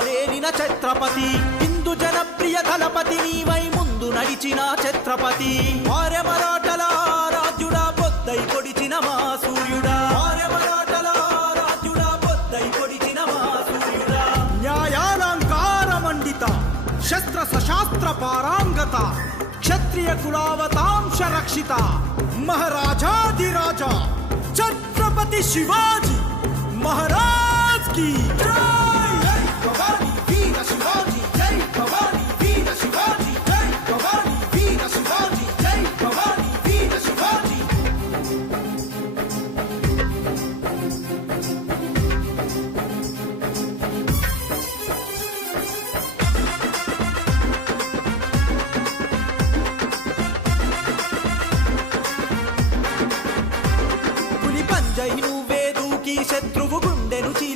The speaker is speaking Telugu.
పారేని ఛత్రపతి. హిందు జనప్రియ దళపతి నీవై ముందు నడిచిన ఛత్రపతి. వారె మరాఠల రాజుడా పొద్దై పొడిచిన మా సూర్యుడా వారె మరాఠల రాజుడా పొద్దై పొడిచిన మా సూర్యుడా న్యాయాలంకార మండిత శస్త్ర సశాస్త్ర పారాంగత క్షత్రియ కులావతాంశ రక్షిత మహారాజాది రాజా ఛత్రపతి శివాజీ మహారాజ్ కీ జై! జైనువే దూకి శత్రువు గుండెను చీ